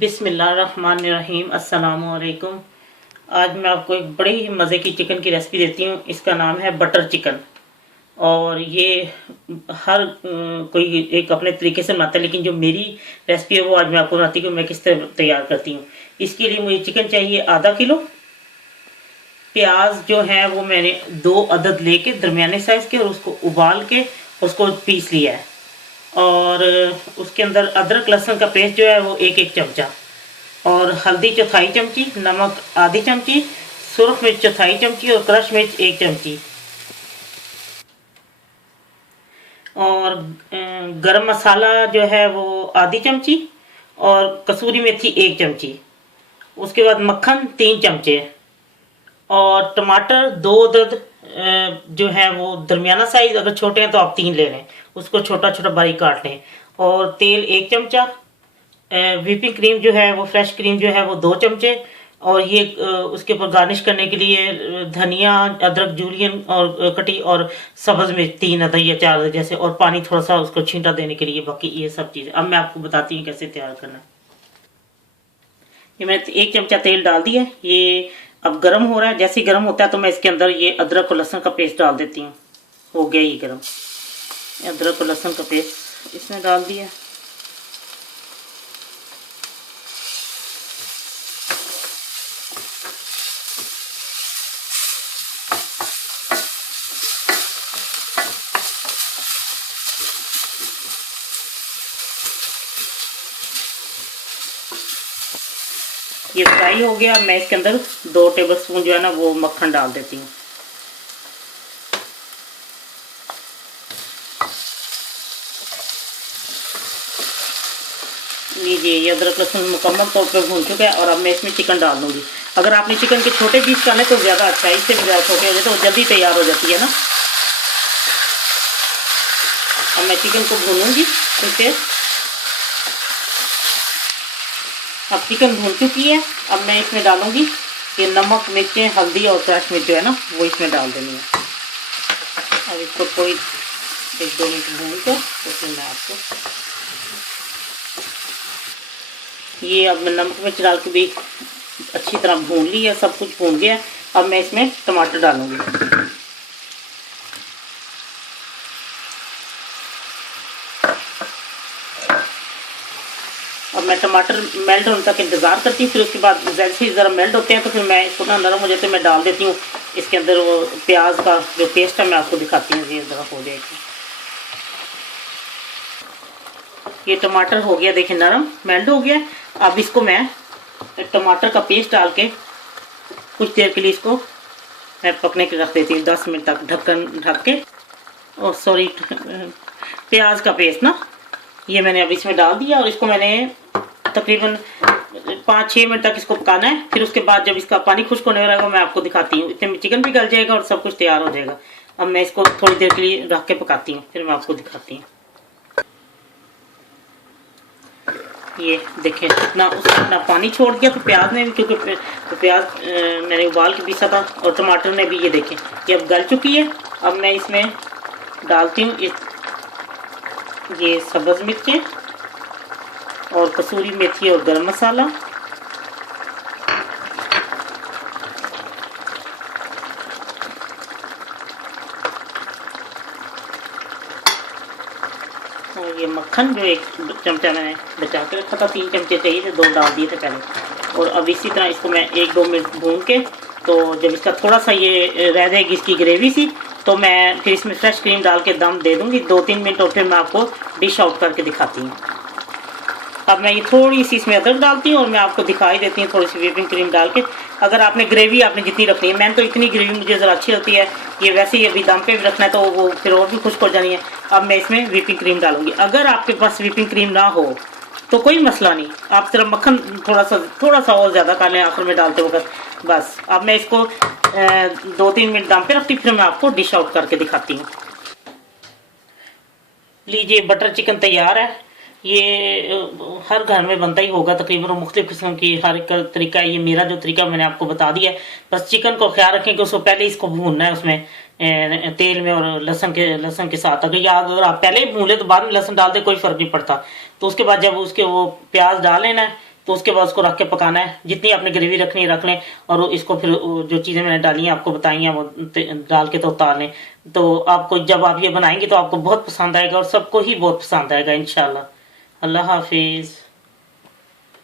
बिस्मिल्लाहिर्रहमानिर्रहीम अस्सलाम वालेकुम। आज मैं आपको एक बड़ी ही मज़े की चिकन की रेसिपी देती हूँ। इसका नाम है बटर चिकन और ये हर कोई एक अपने तरीके से बनाता है, लेकिन जो मेरी रेसिपी है वो आज मैं आपको बताती हूँ मैं किस तरह तैयार करती हूँ। इसके लिए मुझे चिकन चाहिए आधा किलो। प्याज जो है वो मैंने 2 अदद लेके दरमियाने साइज़ के और उसको उबाल के उसको पीस लिया है। और उसके अंदर अदरक लहसुन का पेस्ट जो है वो एक चमचा, और हल्दी चौथाई चमची, नमक आधी चमची, सुरख मिर्च चौथाई चमची और क्रश मिर्च 1 चमची, और गरम मसाला जो है वो आधी चमची और कसूरी मेथी 1 चमची। उसके बाद मक्खन 3 चमचे और टमाटर 2 अदद जो है वो दरमियाना साइज, अगर छोटे हैं तो आप 3 ले लें, उसको छोटा छोटा बारीक काट लें। और तेल 1 चमचा, व्हिपिंग क्रीम जो है वो फ्रेश क्रीम जो है वो 2 चमचे, और ये उसके ऊपर गार्निश करने के लिए धनिया, अदरक जूलियन और कटी और सब्ज मिर्च 3 अदद या 4 अदद जैसे, और पानी थोड़ा सा उसको छींटा देने के लिए। बाकी ये सब चीज़ें अब मैं आपको बताती हूँ कैसे तैयार करना है। ये मैंने 1 चमचा तेल डाल दिया है, ये अब गर्म हो रहा है। जैसे ही गर्म होता है तो मैं इसके अंदर ये अदरक और लहसुन का पेस्ट डाल देती हूँ। हो गया ये गर्म, अदरक और लहसुन का पेस्ट इसमें डाल दिया। ये फ्राई हो गया। मैं इसके अंदर 2 टेबलस्पून जो है ना वो मक्खन डाल देती हूँ। लीजिए, ये अदरक लहसुन मुकम्मल तौर पे भून चुका है और अब मैं इसमें चिकन डाल दूंगी। अगर आपने चिकन के छोटे पीस करने तो ज़्यादा अच्छा है, इससे भी ज़्यादा छोटे हो जाए तो जल्दी तैयार हो जाती है ना। अब मैं चिकन को भूनूंगी फिर से। अब चिकन भून चुकी है। अब मैं इसमें डालूंगी ये नमक, मिर्चें, हल्दी और क्रश मिर्च जो है ना वो इसमें डाल देनी है। अब इसको कोई 1-2 मिनट भून कर तो फिर मैं आपको ये, अब मैं नमक मिर्च डाल के भी अच्छी तरह भून ली है, सब कुछ भून गया। अब मैं इसमें टमाटर डालूंगी। अब मैं टमाटर मेल्ट होने तक इंतज़ार करती हूँ। फिर उसके बाद जैसे ही ज़रा मेल्ट होते हैं तो फिर मैं इसको ना नरम हो जाते मैं डाल देती हूँ इसके अंदर वो प्याज का जो पेस्ट है, मैं आपको दिखाती हूँ। ये ज़रा हो जाएगी। ये टमाटर हो गया, देखिए नरम मेल्ट हो गया। अब इसको मैं टमाटर का पेस्ट डाल के कुछ देर के लिए इसको मैं पकने के रख देती हूँ, 10 मिनट तक ढक्कन ढक के। और सॉरी, प्याज का पेस्ट ना ये मैंने अब इसमें डाल दिया और इसको मैंने तकरीबन 5-6 मिनट तक इसको पकाना है। फिर उसके बाद जब इसका पानी खुश्क होने वाला है मैं आपको दिखाती हूँ। इतने में चिकन भी गल जाएगा और सब कुछ तैयार हो जाएगा। अब मैं इसको थोड़ी देर के लिए रख के पकाती हूँ, फिर मैं आपको दिखाती हूँ। ये देखें इतना पानी छोड़ दिया तो प्याज ने भी, क्योंकि तो प्याज मैंने उबाल के पीसा था और टमाटर ने भी। ये देखें ये अब गल चुकी है। अब मैं इसमें डालती हूँ ये सब्ज़ मिर्चें और कसूरी मेथी और गरम मसाला, और ये मक्खन जो 1 चमचा मैंने बचा के रखा था, 3 चमचे चाहिए थे, 2 डाल दिए थे पहले। और अब इसी तरह इसको मैं 1-2 मिनट भून के, तो जब इसका थोड़ा सा ये रह जाएगी इसकी ग्रेवी सी, तो मैं फिर इसमें फ्रेश क्रीम डाल के दम दे दूंगी 2-3 मिनट, और फिर मैं आपको डिश आउट करके दिखाती हूँ। अब मैं ये थोड़ी सी इसमें अदरक डालती हूँ और मैं आपको दिखाई देती हूँ थोड़ी सी व्हिपिंग क्रीम डाल के। अगर आपने ग्रेवी आपने जितनी रखनी है, मैंने तो इतनी ग्रेवी मुझे ज़रा अच्छी लगती है, ये वैसे ही अभी दम पे भी रखना है तो वो फिर और भी खुश्क हो जानी है। अब मैं इसमें व्हिपिंग क्रीम डालूंगी। अगर आपके पास व्हिपिंग क्रीम ना हो तो कोई मसला नहीं, आप सिर्फ मक्खन थोड़ा सा और ज़्यादा कर लें आखिर में डालते वक्त बस। अब मैं इसको 2-3 मिनट दम पे रखती हूँ, फिर मैं आपको डिश आउट करके दिखाती हूँ। लीजिए, बटर चिकन तैयार है। ये हर घर में बनता ही होगा तकरीबन, मुख्तलिफ किस्म की हर एक तरीका है। ये मेरा जो तरीका मैंने आपको बता दिया है। बस चिकन को ख्याल रखें कि उसको पहले इसको भूनना है उसमें तेल में और लहसुन के साथ। अगर अगर आप पहले ही भून ले तो बाद में लहसुन डाल दे कोई फ़र्क नहीं पड़ता। तो उसके बाद जब उसके वो प्याज डाल लेना है तो उसके बाद उसको रख के पकाना है। जितनी आपने ग्रेवी रखनी है रख लें, और इसको फिर जो चीज़ें मैंने डाली हैं आपको बताई हैं वो डाल के तो उतार लें। तो आपको जब आप ये बनाएंगे तो आपको बहुत पसंद आएगा और सबको ही बहुत पसंद आएगा इंशाल्लाह। अल्लाह हाफिज़।